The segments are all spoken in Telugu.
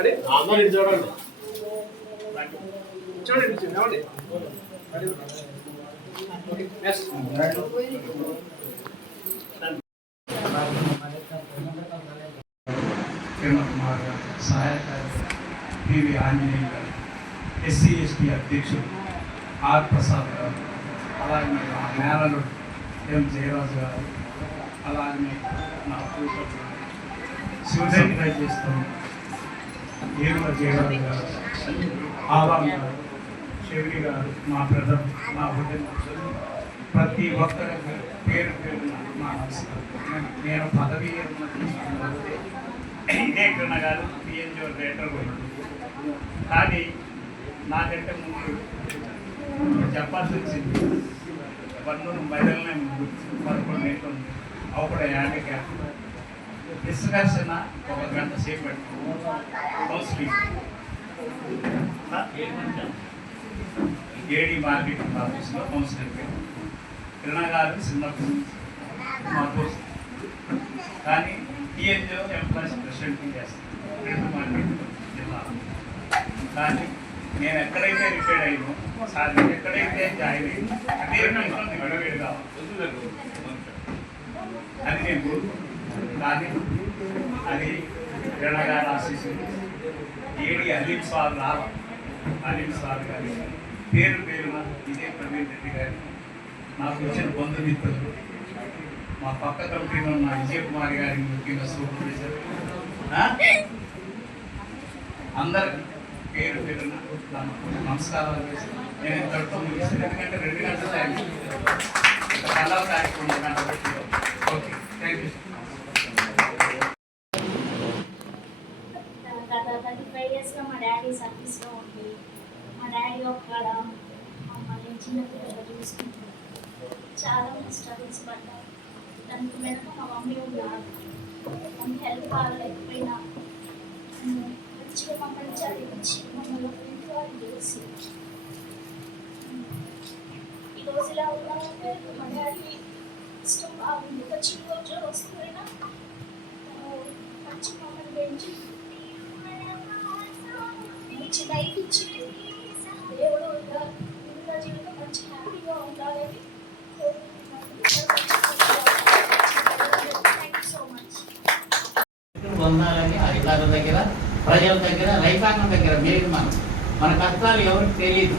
చూడండి చూడండి సహాయకారి పివి ఆంజనేయ గారు, ఎస్సీ ఎస్టీ అధ్యక్షుడు ఆర్ ప్రసాద్ గారు, అలాగే ఆ నేలలు ఎం జయరాజు గారు, అలాగే నా కూతురు సప్లై చేస్తాం ఏనుల జయరాజు గారు, ఆవాం గారు, శివుడి గారు, మా బ్రదర్, మా హృదయం, ప్రతి ఒక్కరికి పేరు పేరున మా నమస్కారం. నేను పదవి ఇదే కృష్ణ గారు పిఎన్జిఓ డైరెక్టర్ కానీ నాకంటే ముందు చెప్పాల్సి వచ్చింది. పన్ను బయలునే 11 గంటలు అప్పుడు యాడగా డిస్కషన్ 1 గంట సేపు పెట్టుకున్నాం. కౌన్సిలింగ్ ఏడీ మార్కెటింగ్ ఆఫీస్లో కౌన్సిలింగ్ కిరణ్ గారు చిన్నప్పుడు మా దోస్తు, కానీ పిఎన్జిఓ ఎంప్లాయీస్ ప్రెసిడెంట్ చేస్తాను 2 మార్కెట్ జిల్లా. కానీ నేను ఎక్కడైతే రిటైర్డ్ అయ్యానో సార్ ఎక్కడైతే జాయిన్ అయ్యిందో అదే గడవేడు కావాలి అది నేను కోరుకుంటున్నాను. కానీ అది కిరణ్ గారు ఆశీస్సులు ఏడి అలీం సార్ రావాలి. అలీం సార్ గారి పేరు పేరున ఇదే ప్రవీణ్ రెడ్డి గారి నాకు వచ్చిన బంధుమిత్రులు, మా పక్క కంపెనీలో ఉన్న విజయ్ కుమార్ గారికి ముఖ్యంగా సూపర్వైజర్, అందరికి పేరు పేరున నమస్కారాలు చేస్తాను. నేను ఇంతటితో ముగిస్తాను, ఎందుకంటే 2 గంటలు అయింది. కళా కార్యక్రమం కాబట్టి ఓకే, థ్యాంక్ యూ. గత 35 yearsగా మా డాడీ సర్వీస్లో ఉండి మా డాడీ ఒక్కడ మమ్మల్ని చిన్నపిల్లలు చూసుకుంటారు. చాలా మంది స్ట్రగుల్స్ పడ్డారు. దానికి వెనక మా మమ్మీ ఉన్నారు. మమ్మీ హెల్ప్ కాలేకపోయినా మంచిగా మమ్మల్ని చదివించి మమ్మల్ని ఫ్రెండ్ వాళ్ళు చేసి ఈరోజు ఇలా ఉన్నామంటే మా డాడీ ఇష్టం బాగుంది. ఒక చిన్న రోజు వస్తున్నా మంచి మమ్మల్ని పెంచి మంచి లైఫ్ ఇచ్చి దేవుడు ఇంకా జీవితం మంచి హ్యాపీగా ఉండాలని పొందాలని అధికారుల దగ్గర, ప్రజల దగ్గర, రైతాంగం దగ్గర మెయిన్ మన కష్టాలు ఎవరికి తెలియదు.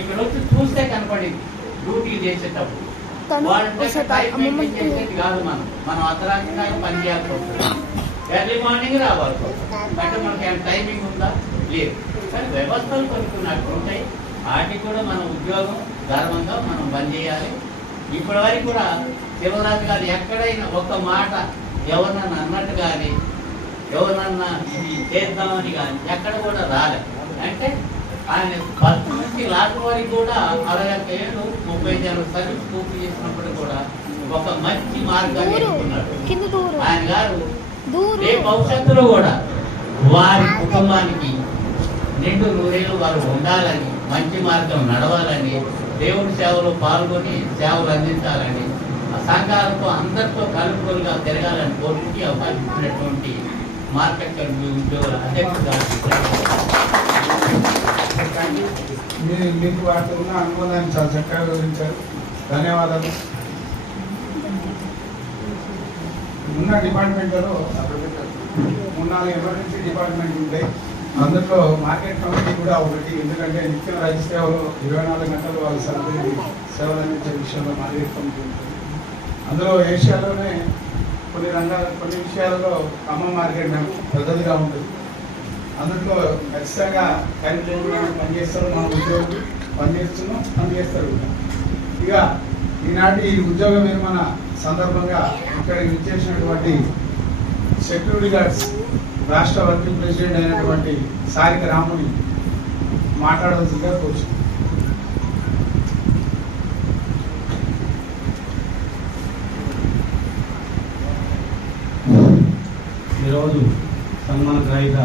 ఇక్కడ వచ్చి చూస్తే కనపడింది డ్యూటీ చేసేటప్పుడు. వాళ్ళంటే టైం మెయింటైన్ చేసేది కాదు. మనం అర్ధరాత్రి పని చేయాల్సి వస్తుంది, ఎర్లీ మార్నింగ్ రావాల్సి వస్తుంది. అంటే మనకి టైమింగ్ ఉందా? లేదు. కానీ వ్యవస్థలు కొనుక్కున్నట్టు ఉంటాయి. వాటికి కూడా మన ఉద్యోగం గర్వంగా మనం పనిచేయాలి. ఇప్పటి వరకు కూడా శివరాజు గారు ఎక్కడైనా ఒక్క మాట ఎవరినన్నా అన్నట్టు కానీ ఎవరినన్నా ఇది చేద్దామని కానీ ఎక్కడ కూడా రాలేదు. అంటే ఆయన 10 నుంచి లాస్ట్ వరకు కూడా 60 ఏళ్ళు 35 ఏళ్ళ సర్వీస్ పూర్తి చేసినప్పుడు కూడా ఒక మంచి మార్గాన్ని ఎంచుకున్నాడు ఆయన గారు. ఏ భవిష్యత్తులో కూడా వారి కుటుంబానికి నిండు 100 ఏళ్ళు వారు ఉండాలని, మంచి మార్గం నడవాలని, దేవుడి సేవలో పాల్గొని సేవలు అందించాలని, సంఘాలతో అందరితో కలుపుకోలుగా తిరగాలని కోరుకుంటే అవకాశం ఇచ్చినటువంటి మార్కెట్ ఉద్యోగుల అధ్యక్షుడు మీకు వాటితో ఉన్న అనుబంధాన్ని చాలా చక్కగా వివరించారు. ధన్యవాదాలు. ఉన్న డిపార్ట్మెంట్లలో 3-4 ఎమర్జెన్సీ డిపార్ట్మెంట్ ఉంటాయి. అందులో మార్కెట్ కమిటీ కూడా ఒకటి. ఎందుకంటే నిత్యం రైతు సేవలో 24 గంటలు వాళ్ళ సేవలు అందించే విషయంలో మార్కెట్ కమిటీ ఉంటుంది. అందులో ఏషియాలోనే కొన్ని విషయాలలో ఖమ్మం మార్కెట్ పెద్దదిగా ఉంటుంది. అందులో ఖచ్చితంగా టైం లేకుండా పనిచేస్తారు. మన ఉద్యోగులు పనిచేస్తున్నాం, పనిచేస్తారు. ఇక ఈనాటి ఈ ఉద్యోగ విరమణ సందర్భంగా ఇక్కడికి విచ్చేసినటువంటి సెక్యూరిటీ గార్డ్స్ రాష్ట్ర వర్కింగ్ ప్రెసిడెంట్ అయినటువంటి సారిక రాముని మాట్లాడవలసిందిగా కోరుచున్నాను. ఈరోజు సన్మాన గ్రహీత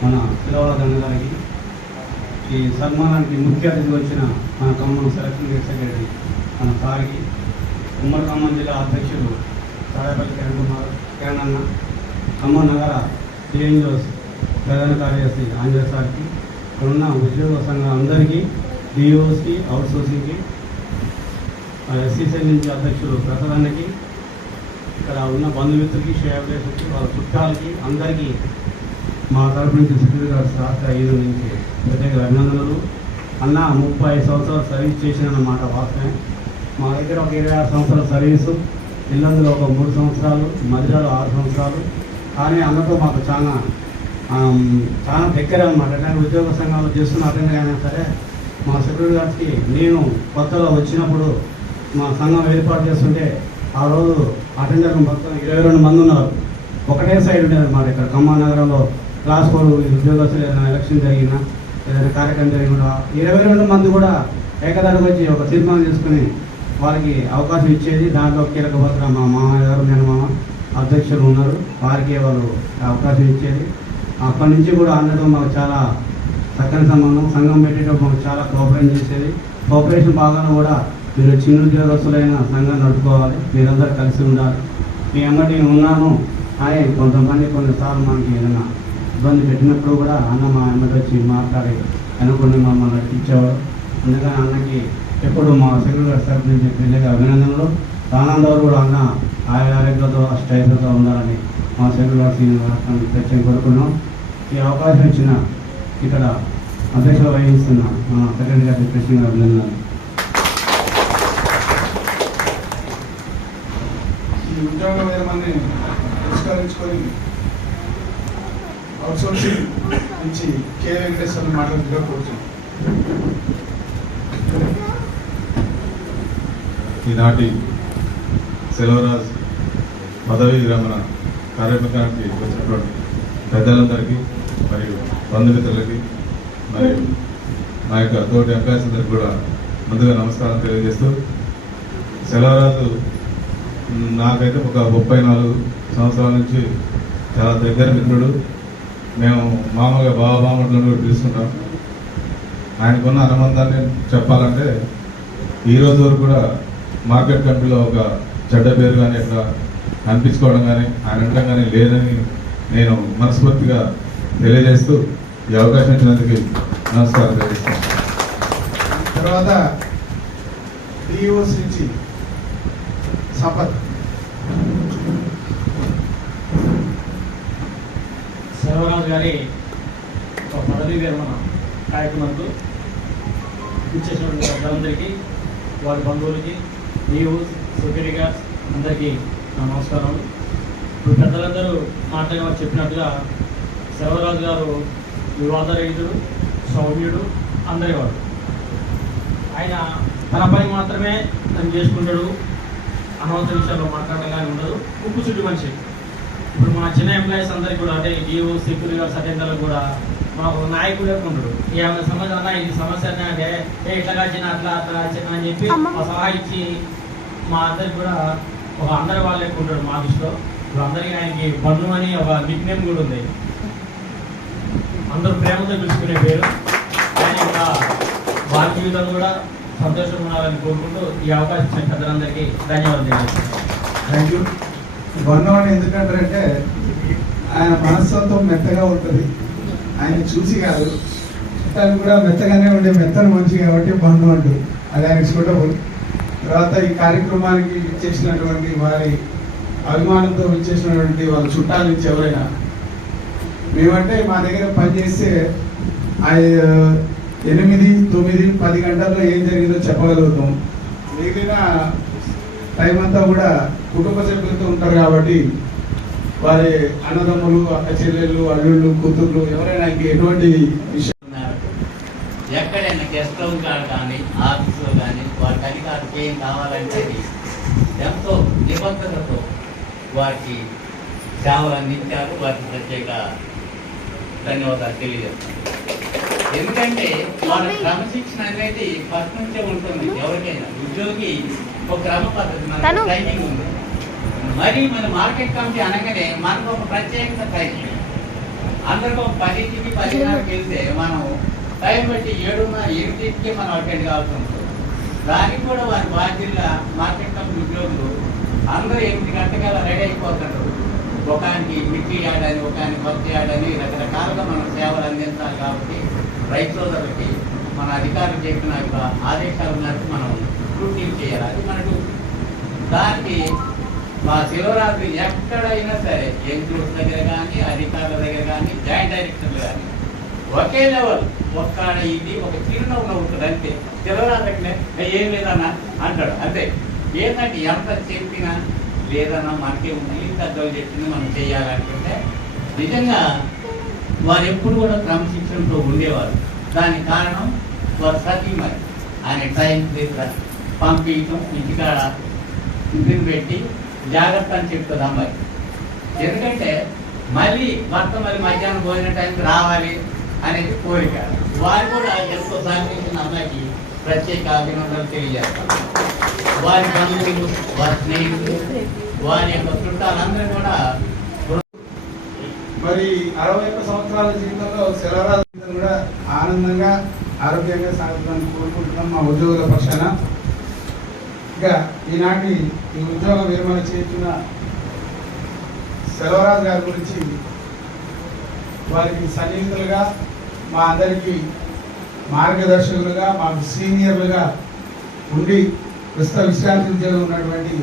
మన శిలవల గారికి, ఈ సన్మానానికి ముఖ్య అతిథి వచ్చిన మన ఖమ్మం సెలక్షన్ సెక్రటరీ మన సారికి, ఉమ్మడి ఖమ్మం జిల్లా అధ్యక్షుడు సాడేపల్లి కిరణ్ అన్న, ఖమ్మం నగర సిఎన్జిఓ ప్రధాన కార్యదర్శి ఆంజనేయ సార్కి, ఇక్కడ ఉన్న ఉద్యోగ సంఘం అందరికీ, డిఓస్కి, అవుట్ సోర్సింగ్కి, ఎస్సీసీఎల్ నుంచి అధ్యక్షులు ప్రసాదానికి, ఇక్కడ ఉన్న బంధుమిత్రులకి, శ్రేయాభిలాషులకి, వాళ్ళ చుట్టాలకి అందరికీ మా తరపు నుంచి సెక్రటరీ గారు రాష్ట్ర యూనియన్ నుంచి ప్రత్యేక అభినందనలు. అన్న 35 సంవత్సరాలు సర్వీస్ చేసినమాట వాస్తవమే. మా దగ్గర ఒక 26 సంవత్సరాల సర్వీసు, ఇల్లందులో ఒక 3 సంవత్సరాలు, మధ్యలో 6 సంవత్సరాలు. కానీ అన్నతో మాకు చాలా దగ్గర అనమాట. కానీ ఉద్యోగ సంఘాలు చేస్తున్న అటెండర్ అయినా సరే మా సెక్రటరీ గారికి నేను కొత్తగా వచ్చినప్పుడు మా సంఘం ఏర్పాటు చేస్తుంటే ఆ రోజు అటెండర్ మొత్తం 22 మంది ఉన్నారు. ఒకటే సైడ్ ఉండేది అన్నమాట. ఇక్కడ ఖమ్మం నగరంలో క్లాస్ 4 ఉద్యోగస్తులు ఏదైనా ఎలక్షన్ జరిగినా, ఏదైనా కార్యక్రమం జరిగినా 22 మంది కూడా ఏకదారికి వచ్చి ఒక తీర్మానం చేసుకుని వాళ్ళకి అవకాశం ఇచ్చేది. దాంట్లో కీలక పాత్ర మా మామయ్య గారు, నేను మామ అధ్యక్షులు ఉన్నారు, వారికి వాళ్ళు అవకాశం ఇచ్చేది. అప్పటి నుంచి కూడా అన్నతో మాకు చాలా చక్కని సంబంధం. సంఘం పెట్టేటప్పుడు మాకు చాలా కోఆపరేషన్ చేసేది. కోఆపరేషన్ భాగంగా కూడా మీరు చిన్న ఉద్యోగస్తులైన సంఘాన్ని నడుపుకోవాలి, మీరందరూ కలిసి ఉండాలి. మీ అమ్మటి నేను ఉన్నాను అని కొంతమంది కొన్నిసార్లు మనకి ఏదైనా ఇబ్బంది పెట్టినప్పుడు కూడా అన్న మా అమ్మటి వచ్చి మాట్లాడి అనుకుని మమ్మల్ని నడిపించేవాడు. అందుకని అన్నకి ఎప్పుడు మా సెక్రటరీ గారి తరఫు నుంచి ప్రత్యేక అభినందనలు. ఆనందవారు కూడా అన్న ఆరోగ్యంతో స్టైల్తో ఉండాలని మా సెక్రటరీ గారి ప్రత్యేక కోరుకున్నాం. ఈ అవకాశం ఇచ్చిన ఇక్కడ అధ్యక్షత వహిస్తున్న మా సెక్రటరీ గారి ప్రత్యేక అభినందనలు. ఈ ఉద్యోగ విరమణని పురస్కరించుకొని అవుట్సోర్సింగ్ నుంచి కె వెంకటేశ్వర మాట్లాడుతూ కూర్చున్నాం. ఈనాటి సెలవురాజ్ పదవీ విరమణ కార్యక్రమానికి వచ్చినటువంటి పెద్దలందరికీ మరియు బంధుమిత్రులకి మరియు నా యొక్క తోటి అభ్యాసులందరికీ కూడా ముందుగా నమస్కారం తెలియజేస్తూ, సెలవురాజు నాకైతే ఒక 34 సంవత్సరాల నుంచి చాలా దగ్గర మిత్రుడు. మేము మామూలుగా బావబామట్లను కూడా పిలుస్తుంటాం. ఆయనకున్న అనుబంధాన్ని చెప్పాలంటే ఈరోజు వరకు కూడా మార్కెట్ కమిటీలో ఒక చెడ్డ పేరు కానీ అట్లా అనిపించుకోవడం కానీ ఆయన అనడం కానీ లేదని నేను మనస్ఫూర్తిగా తెలియజేస్తూ ఈ అవకాశం ఇచ్చినందుకు నమస్కారం తెలియజేస్తాను. తర్వాత డిఓస్ నుంచి సంపత్. సెలవరాజు గారి ఒక పదవీ విరమణ కార్యక్రమంకు ఇచ్చేసినటువంటి పెద్దలందరికీ, వారి బంధువులకి, డిఓస్, సెక్యూరిటీ గార్డ్స్ అందరికీ నా నమస్కారాలు. ఇప్పుడు పెద్దలందరూ మాట్లాడి చెప్పినట్టుగా సెలవరాజు గారు వివాదరహితుడు, సౌమ్యుడు, అందరివాడు. ఆయన తన పని మాత్రమే తను చేసుకుంటాడు, అనవసర విషయాల్లో మాట్లాడడం కానీ ఉండదు. ఉప్పు చుట్టు మనిషి. ఇప్పుడు మా చిన్న ఎంప్లాయీస్ అందరికీ కూడా అంటే డిఓ, సెక్యూరిటీ గార్డ్స్ అటెండర్లకు కూడా మాకు నాయకుడే ఉంటాడు. ఏమైనా సమస్య అన్నా ఇది సమస్య అన్నా అంటే ఇట్లా కాచిన అట్లా కాచిన అని చెప్పి మా సలహా ఇచ్చి మా అందరికి కూడా ఒక అందరి వాళ్ళు ఎక్కువ ఉంటాడు మా దృష్టిలో. ఇప్పుడు అందరికీ ఆయనకి బంధు అని ఒక నిక్ నేమ్ కూడా ఉంది, అందరూ ప్రేమతో పిలుచుకునే పేరు. ఆయన యొక్క వారి జీవితం కూడా సంతోషంగా ఉండాలని కోరుకుంటూ ఈ అవకాశం ఇచ్చిన పెద్దలందరికీ ధన్యవాదాలు. Thank you. బంధువాడు ఎందుకంటారంటే ఆయన మనస్తత్వం మెత్తగా ఉంటుంది. ఆయన చూసి కాదు, చుట్టాలు కూడా మెత్తగానే ఉండే మెత్తని మనిషి కాబట్టి బంధు అంటారు. అది ఆయన సూటబుల్. తర్వాత ఈ కార్యక్రమానికి ఇచ్చేసినటువంటి వారి అభిమానంతో ఇచ్చేసినటువంటి వాళ్ళ చుట్టాల నుంచి ఎవరైనా మేమంటే మా దగ్గర పనిచేస్తే 8, 9, 10 గంటల్లో ఏం జరిగిందో చెప్పగలుగుతాం. మిగిలిన టైం అంతా కూడా కుటుంబ సభ్యులతో ఉంటారు కాబట్టి వారి అన్నదమ్ములు, అక్క చెల్లెళ్ళు, అల్లుళ్ళు, కూతుర్లు ఎవరైనా ఎటువంటి విషయం ఎక్కడైనా గెస్ట్ హౌస్ కానీ ఆఫీసులో కానీ వారికి అధికారులకు ఏం కావాలంటే ఎంతో నిబద్ధతతో వారికి సేవలు అందించారు. వారికి ప్రత్యేక ధన్యవాదాలు తెలియజేస్తాను. ఎందుకంటే వాళ్ళ క్రమశిక్షణ అనేది ఫస్ట్ నుంచే ఉంటుంది. ఎవరికైనా ఉద్యోగి ఒక క్రమ పద్ధతి మనకు ట్రైనింగ్ ఉంది. మరి మన మార్కెట్ కమిటీ అనగానే మనకు ఒక ప్రత్యేక ట్రైనింగ్. అందరికీ ఒక 10కి 10:30కి వెళ్తే మనం టైం బట్టి 7:30కి మనం అటెండ్ కావాల్సి ఉంటుంది. దానికి కూడా వారి బాధ్యతగా మార్కెట్ కమిటీ ఉద్యోగులు అందరూ 8 గంటకల్లా రెడీ అయిపోతారు. ఒకనికి మిర్చి యాడ్ అని, ఒకనికి పత్తి యాడ్ అని రకరకాలుగా మనం సేవలు అందించాలి. కాబట్టి రైతు సోదరులకి మన అధికారులు చెప్పిన యొక్క ఆదేశాల మేరకు మనం రూటీన్ చేయాలి. అది మనకు దానికి మా శివరాత్రి ఎక్కడైనా సరే ఎన్జిఓస్ దగ్గర కానీ, అధికారుల దగ్గర కానీ, జాయింట్ డైరెక్టర్లు కానీ ఒకే లెవెల్ ఒక్కడ ఇది ఒక చిరునవ్వు నవ్వుతుంది అంతే. శివరాత్రికి ఏం లేదన్నా అంటాడు అంతే. ఏంటంటే ఎంత చెప్పినా లేదన్నా మనకే ఉంది, పెద్దలు చెప్పింది మనం చేయాలనుకుంటే నిజంగా వారు ఎప్పుడు కూడా క్రమశిక్షణతో ఉండేవారు. దానికి కారణం వారు సతీ మరి ఆయన టైం దగ్గర పంపించడం, ఇంటికాడ ఇంటిని పెట్టి జాగ్రత్త అని చెప్తుంది అమ్మాయి. ఎందుకంటే మళ్ళీ భర్త మళ్ళీ మధ్యాహ్నం భోజన టైంకి రావాలి అనేది కోరిక. వారు కూడా ఎంతో సహకరించిన అమ్మాయికి ప్రత్యేక అభినందనలు తెలియజేస్తారు. వారి బంధువులు, వారి స్నేహితులు, వారి యొక్క చుట్టాలందరూ కూడా మరి 61 సంవత్సరాల జీవితంలో సెలవురాజు జీవితం కూడా ఆనందంగా ఆరోగ్యంగా సాగుతుందని కోరుకుంటున్నాం మా ఉద్యోగుల పక్షాన. ఇంకా ఈనాటి ఈ ఉద్యోగ విరమణ చేస్తున్న సెలవరాజు గారి గురించి వారికి సన్నిహితులుగా, మా అందరికీ మార్గదర్శకులుగా, మాకు సీనియర్లుగా ఉండి ప్రస్తుత విశ్రాంతి ఉద్యోగం ఉన్నటువంటి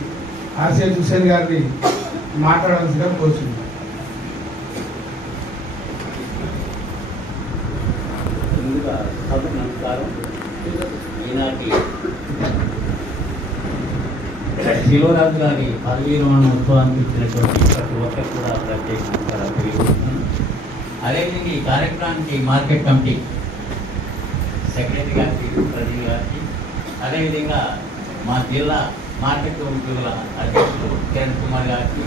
ఆర్సిహెచ్ హుసేన్ గారిని మాట్లాడాల్సిందిగా కోరుతున్నాం. ముందుగా సభకు నమస్కారం. ఈనాటి శివరాజు గారి పదవీ విరమణ ఉత్సవానికి ఇచ్చినటువంటి ప్రతి ఒక్కరు కూడా ప్రత్యేక నమస్కారాలు తెలియజేస్తున్నాను. అదేవిధంగా ఈ కార్యక్రమానికి మార్కెట్ కమిటీ సెక్రటరీ గారికి, ప్రజలు గారికి, అదేవిధంగా మా జిల్లా మార్కెట్ ఉద్యోగుల అధ్యక్షులు కిరణ్ కుమార్ గారికి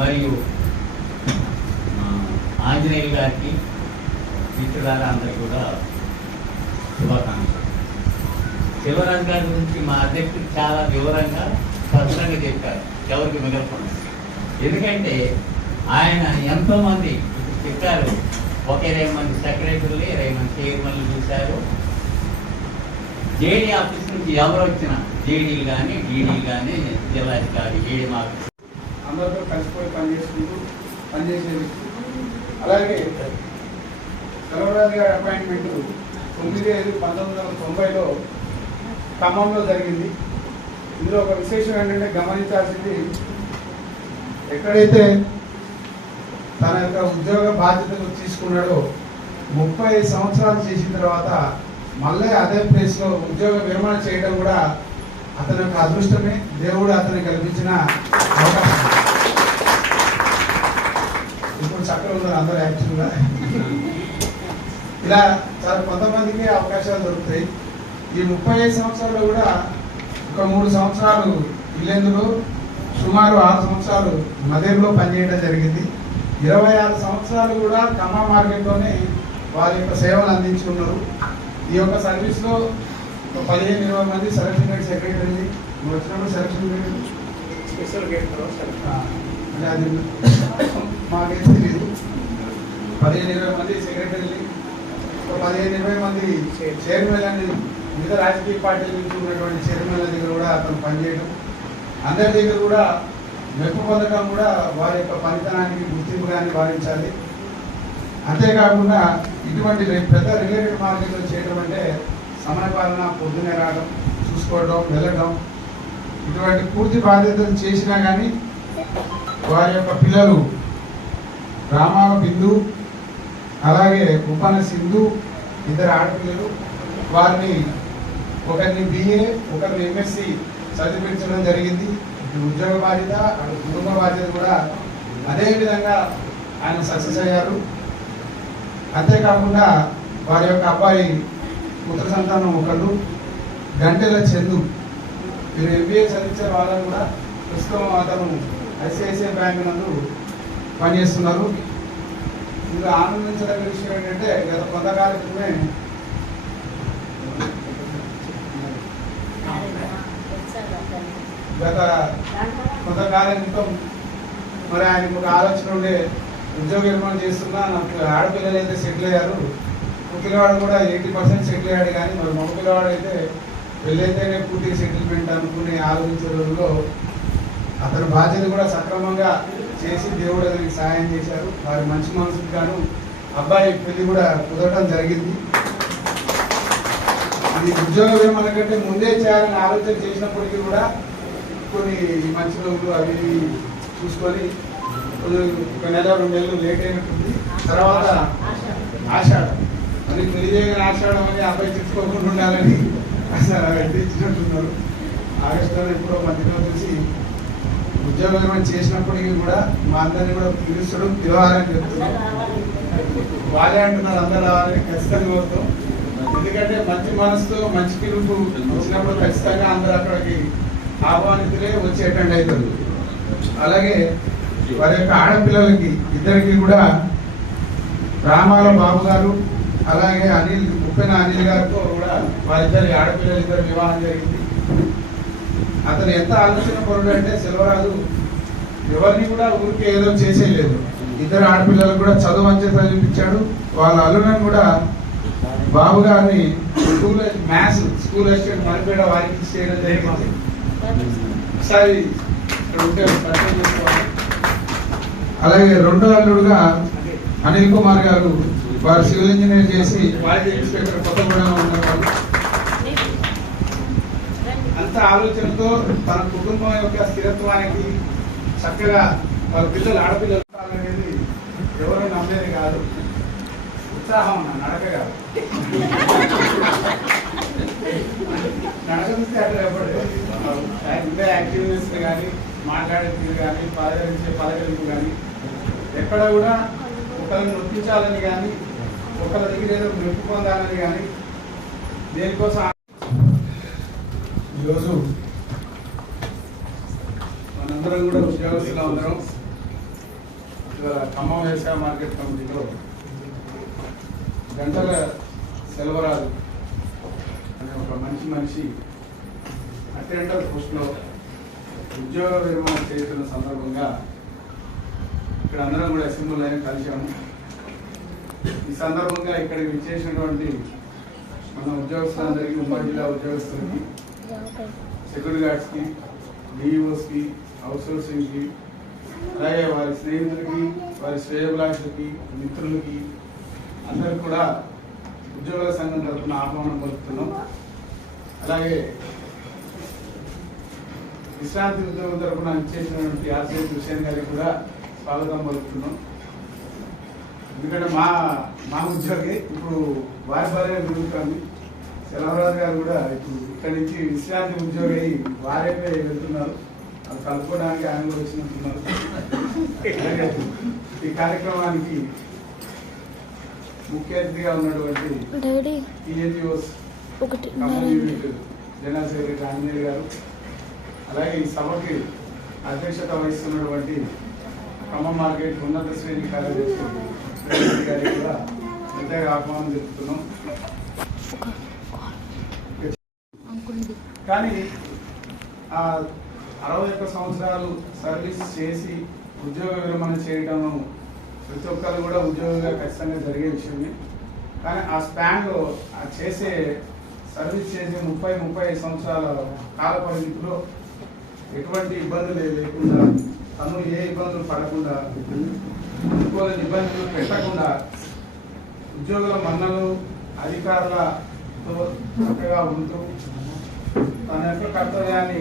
మరియు ఆంజనేయులు గారికి, మిత్రులారా అందరికీ కూడా శుభాకాంక్షలు. శివరాజు గారి గురించి మా అధ్యక్షుడు చాలా వివరంగా స్పష్టంగా చెప్పారు, ఎవరికి మిగలకుండా. ఎందుకంటే ఆయన ఎంతోమంది చెప్పారు, ఒక 20 మంది సెక్రటరీలు, 20 మంది చైర్మన్లు చూశారు. జేడీ ఆఫీస్ నుంచి ఎవరు వచ్చినా, జేడీలు కానీ, డీడీలు కానీ, జిల్లా అధికారి, ఏడీ ఆఫీస్ అందరితో కలిసిపోయి పనిచేసేది. అలాగే సెలవరాజు గారి అపాయింట్మెంట్ 9/5/1990లో ఖమ్మంలో జరిగింది. ఇందులో ఒక విశేషం ఏంటంటే గమనించాల్సింది, ఎక్కడైతే తన యొక్క ఉద్యోగ బాధ్యతలు తీసుకున్నాడో 30 సంవత్సరాలు చేసిన తర్వాత మళ్ళీ అదే ప్లేస్లో ఉద్యోగ విరమణ చేయడం కూడా అతని యొక్క అదృష్టమే, దేవుడు అతనికి కల్పించిన అవకాశం. ఇప్పుడు చక్కగా ఉన్నారు అందరూ యాక్చువల్గా. ఇలా చాలా కొంతమందికి అవకాశాలు దొరుకుతాయి. ఈ 35 సంవత్సరాలు కూడా ఒక 3 సంవత్సరాలు ఇల్లేందులో, సుమారు 6 సంవత్సరాలు మదేరులో పనిచేయడం జరిగింది. 26 సంవత్సరాలు కూడా ఖమ్మం మార్కెట్లోనే వారి యొక్క సేవలు అందించి ఉన్నారు. ఈ యొక్క సర్వీస్లో 15-20 మంది సెలక్షన్ గేట్ సెక్రటరీ వచ్చినప్పుడు సెలక్షన్ గేట్ స్పెషల్ గేట్ అంటే అది మాకేం తెలియదు. 15-20 మంది సెక్రటరీలు, 15-20 మంది చైర్మన్ అని వివిధ రాజకీయ పార్టీల నుంచి ఉన్నటువంటి చైర్మన్ల దగ్గర కూడా అతను పనిచేయడం, అందరి దగ్గర కూడా మెప్పు పొందడం కూడా వారి యొక్క పనితనానికి గుర్తింపుగానే భావించాలి. అంతేకాకుండా ఇటువంటి పెద్ద రిలేటెడ్ మార్కెట్లో చేయడం అంటే సమయపాలన, పొద్దునే రావడం, చూసుకోవడం, వెళ్ళడం, ఇటువంటి పూర్తి బాధ్యతలు చేసినా కానీ వారి యొక్క పిల్లలు రామా బిందు, అలాగే ఉపన సింధు, 2 ఆడపిల్లలు, వారిని ఒకరిని BA, ఒకరిని MSc చదివించడం జరిగింది. ఉద్యోగ బాధ్యత, అటు కుటుంబ బాధ్యత కూడా అదే విధంగా ఆయన సక్సెస్ అయ్యారు. అంతేకాకుండా వారి యొక్క అబ్బాయి పుత్ర సంతానం ఒకళ్ళు, గంటెల చందు, వీరు MBA చదివించే వాళ్ళని కూడా ప్రస్తుతం అతను ICICI బ్యాంక్ నందు పనిచేస్తున్నారు. ఇందులో ఆనందించదగిన విషయం ఏంటంటే గత కొంతకాలం క్రితమే కొంతకాలం క్రితం మరి ఆయనకు ఒక ఆలోచన ఉండే, ఉద్యోగ నిర్మాణం చేస్తున్నా, నాకు ఆడపిల్లలు అయితే సెటిల్ అయ్యారు, పిల్లవాడు కూడా 80% సెటిల్ అయ్యాడు, కానీ మరి మగ పిల్లవాడు అయితే పెళ్ళైతేనే పూర్తిగా సెటిల్మెంట్ అనుకుని ఆలోచించే రోజుల్లో అతని బాధ్యత కూడా సక్రమంగా చేసి దేవుడు అతనికి సహాయం చేశారు. వారి మంచి మనసుకు గాను అబ్బాయి పెళ్లి కూడా కుదరడం జరిగింది. ఇది ఉద్యోగ విరమణ కంటే ముందే చేయాలని ఆలోచన చేసినప్పటికీ కూడా కొన్ని మంచి రోజులు అవి చూసుకొని ఒక నెల 2 నెలలు లేట్ అయినట్టుంది. తర్వాత ఆషాఢం అని పెళ్లి చేయగానే ఆషాఢం అని అబ్బాయి తెచ్చుకోకుండా ఉండాలని ఇచ్చినట్టున్నారు. ఆగస్టులో ఎప్పుడో మధ్యలో చూసి ఉద్యోగ విరమణ చేసినప్పటికీ కూడా మా అందరినీ కూడా పిలుస్తడం పిలవాలని చెప్తున్నాం. వాళ్ళే అంటున్నారు అందరూ రావాలని ఖచ్చితంగా కోరుతాం. ఎందుకంటే మంచి మనసుతో మంచి పిలుపు వచ్చినప్పుడు ఖచ్చితంగా అందరూ అక్కడికి ఆహ్వానితులే వచ్చి అటెండ్ అవుతారు. అలాగే వారి యొక్క ఆడపిల్లలకి ఇద్దరికి కూడా రామాల బాబు గారు అలాగే ఉప్పెన అనిల్ గారితో కూడా వారిద్దరి ఆడపిల్లలు ఇద్దరు వివాహం జరిగింది. అతను ఎంత ఆలోచన పరుడు అంటే సెల్వరాజు ఎవరిని కూడా ఊరికి ఏదో చేసేయలేదు. ఇద్దరు ఆడపిల్లలకు కూడా చదువు మంచి చదివించాడు. వాళ్ళ అల్లులను కూడా బాబు గారిని మ్యాథ్స్ స్కూల్ అసిస్టెంట్ మరిపేట వారికి చేయడం జరిగింది. ఒకసారి ఇక్కడ ఉంటే పరిచయం చేసుకోవాలి. అలాగే రెండో అల్లుడుగా అనిల్ కుమార్ గారు వారు సివిల్ ఇంజనీర్ చేసి వారి ఇన్స్పెక్టర్ కొత్తగూడెంలో ఉన్నవాళ్ళు. అంత ఆలోచనతో తన కుటుంబం యొక్క స్థిరత్వానికి చక్కగా వాళ్ళ పిల్లలు ఆడపిల్లలు అనేది ఎవరు నమ్మేది కాదు. ఉత్సాహం ఉన్నా నడక కాదు. నడక చూస్తే అట్లా ఎప్పుడు ఉండే యాక్టివ్నెస్ కానీ మాట్లాడే తీరు కానీ పలకరింపు కానీ ఎక్కడ కూడా ఒకరిని నొప్పించాలని కానీ ఒకరి దగ్గర ఏదో మెప్పు పొందాలని కానీ దేనికోసం ఈరోజు మనందరం కూడా ఉద్యోగస్తులు అందరం ఖమ్మం వ్యవసాయ మార్కెట్ కమిటీలో గంటల సెల్వరాజు అనే ఒక మంచి మనిషి అటెండర్ పోస్ట్లో ఉద్యోగ విరమణ చేస్తున్న సందర్భంగా ఇక్కడ అందరం కూడా అసెంబ్లీలో కలిసాము. ఈ సందర్భంగా ఇక్కడికి విచ్చేసినటువంటి మన ఉద్యోగస్తులందరికీ, ఉమ్మడి జిల్లా ఉద్యోగస్తులకి, సెక్యూరిటీ గార్డ్స్కి, డిఈఓస్కి, అవుట్సోర్సింగ్కి, అలాగే వారి స్నేహితులకి, వారి శ్రేయోభిలాషులకి, మిత్రులకి అందరికి కూడా ఉద్యోగుల సంఘం తరఫున ఆహ్వానం పలుకుతున్నాం. అలాగే విశ్రాంతి ఉద్యోగం తరఫున ఇచ్చేసినటువంటి ఆర్సీ హుసేన్ గారికి కూడా స్వాగతం పలుకుతున్నాం. ఎందుకంటే మా ఉద్యోగి ఇప్పుడు వారి భార్య తిరుగుతుంది. సెలవరాజు గారు కూడా ఇప్పుడు ఇక్కడి నుంచి విశ్రాంతి ఉద్యోగి అయ్యి వారైతే వెళ్తున్నారు. అది కలుపుకోవడానికి ఆయన కూడా వచ్చినట్టున్నారు. ఈ కార్యక్రమానికి ముఖ్య అతిథిగా ఉన్నటువంటి టీఎన్జిఓస్ జనరల్ సెక్రటరీ ఆంజనేయులు గారు, అలాగే ఈ సభకి అధ్యక్షత వహిస్తున్నటువంటి ఖమ్మం మార్కెట్ ఉన్నత శ్రేణి కార్యదర్శి గారికి కూడా ప్రత్యేక ఆహ్వానం తెలుపుతున్నాం. కానీ 61 సంవత్సరాలు సర్వీస్ చేసి ఉద్యోగ విరమణ చేయడం ప్రతి ఒక్కరు కూడా ఉద్యోగంగా ఖచ్చితంగా జరిగే విషయమే. కానీ ఆ స్పాన్లో చేసే సర్వీస్ చేసే 30-35 సంవత్సరాల కాల పరిమితిలో ఎటువంటి ఇబ్బందులు లేకుండా, తను ఏ ఇబ్బందులు పడకుండా, ఇంకోళ్ళని ఇబ్బందులు పెట్టకుండా, ఉద్యోగుల మన్నలు అధికారులతో చక్కగా ఉంటూ తన యొక్క కర్తవ్యాన్ని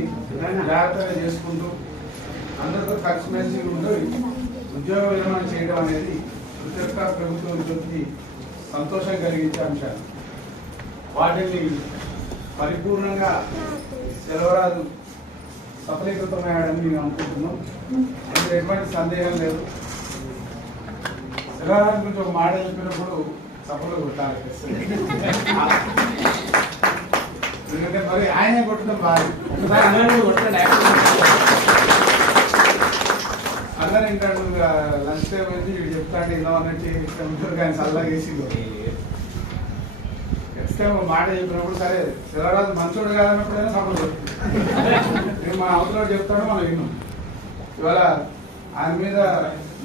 జాగ్రత్తగా చేసుకుంటూ అందరితో కలిసిమెలిసి ఉంటూ ఉద్యోగ విరమణ చేయడం అనేది ప్రతి ఒక్క ప్రభుత్వ ఉద్యోగికి సంతోషం కలిగించే అంశాలు. వాటిని పరిపూర్ణంగా సెలవరాజు సఫలీకృతమయ్యాడని మేము అనుకుంటున్నాం. అందులో ఎటువంటి సందేహం లేదు. సెలవరాజు గురించి ఒక మాట చెప్పినప్పుడు సఫలు కొట్టాలి. ఎందుకంటే మరి ఆయనే కొట్టడం బాగా అందరూ ఏంటంటే లంచ్ టైం వచ్చి వీడు చెప్తాంటే ఇలా అన్నట్టు ఆయన సల్లా వేసి నెక్స్ట్ టైం మాట చెప్పినప్పుడు సరే సెలవరాజు మంచోడు కాదన్నప్పుడైనా సపోర్ట్ మేము మన అవతల చెప్తాడో మనం విన్నాం. ఇవాళ ఆయన మీద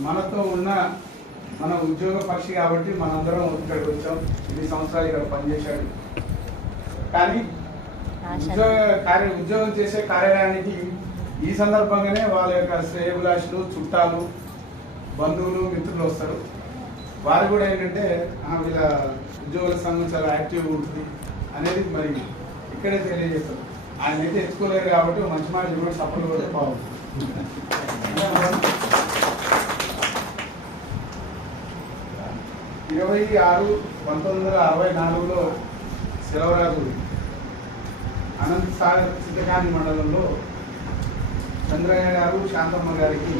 మనతో ఉన్న మన ఉద్యోగ పక్షి కాబట్టి మనందరం ఇక్కడికి వచ్చాం. 8 సంవత్సరాలు ఇక్కడ పనిచేశాడు. కానీ ఉద్యోగం చేసే కార్యాలయానికి ఈ సందర్భంగానే వాళ్ళ యొక్క శ్రేయభిలాషులు, చుట్టాలు, బంధువులు, మిత్రులు వస్తారు. వారు కూడా ఏంటంటే వీళ్ళ ఉద్యోగుల సంఘం చాలా యాక్టివ్గా ఉంటుంది అనేది మరి ఇక్కడే తెలియజేస్తారు. ఆయన అయితే తెచ్చుకోలేరు కాబట్టి మంచి మాట కూడా సపోర్ట్ కూడా బాగుంటుంది. 26/1964లో సెలవరాజు అనంత సాగర్ చిత్తకాని మండలంలో చంద్రయ్య గారు, శాంతమ్మ గారికి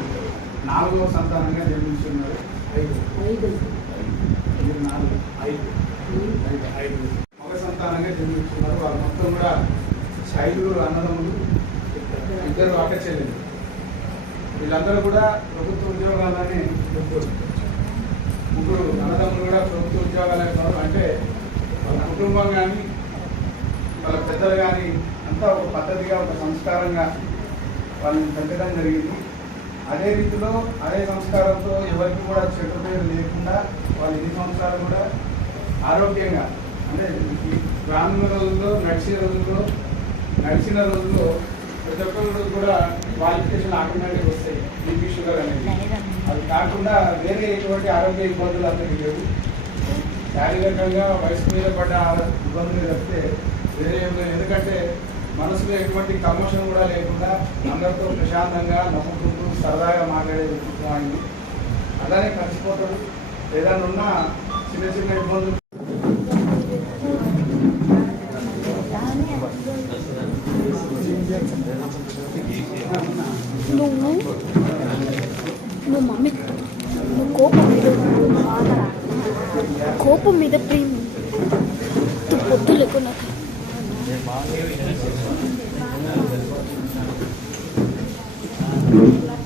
4వ సంతానంగా జన్మించున్నారు. 5 మగ సంతానంగా జన్మించున్నారు. వాళ్ళు మొత్తం కూడా 5 అన్నదమ్ములు, 2 అక్క చెల్లెలు. వీళ్ళందరూ కూడా ప్రభుత్వ ఉద్యోగాలని, 3 అన్నదమ్ములు కూడా ప్రభుత్వ ఉద్యోగాలే కాదు. అంటే వాళ్ళ కుటుంబం కానీ వాళ్ళ పెద్దలు కానీ అంతా ఒక పద్ధతిగా, ఒక సంస్కారంగా వాళ్ళని పెంచడం జరిగింది. అదే రీతిలో అదే సంస్కారంతో ఎవరికి కూడా చెడు పేరు లేకుండా వాళ్ళు ఎన్ని సంవత్సరాలు కూడా ఆరోగ్యంగా, అంటే ఈ గ్రామీణ రోజుల్లో నడిచిన రోజుల్లో ప్రతి ఒక్కరు కూడా క్వాలిఫికేషన్ ఆటోమేటిక్ వస్తాయి. బీపీ, షుగర్ అనేది అది కాకుండా వేరే ఎటువంటి ఆరోగ్య ఇబ్బందులు అందరికీ లేవు. శారీరకంగా వయసు మీద పడ్డ ఇబ్బందులు తప్పితే వేరే ఏం లేదు. ఎందుకంటే మనసులో ఎటువంటి కమోషన్ కూడా లేకుండా అందరితో ప్రశాంతంగా నవ్వుకుంటూ సరదాగా మాట్లాడే వ్యక్తిత్వం అయింది. అలానే కలిసిపోతాడు. ఏదైనా ఉన్నా చిన్న చిన్న ఇబ్బందులు కోపం మీద ప్రేమ పొద్దు లేకున్నా నేను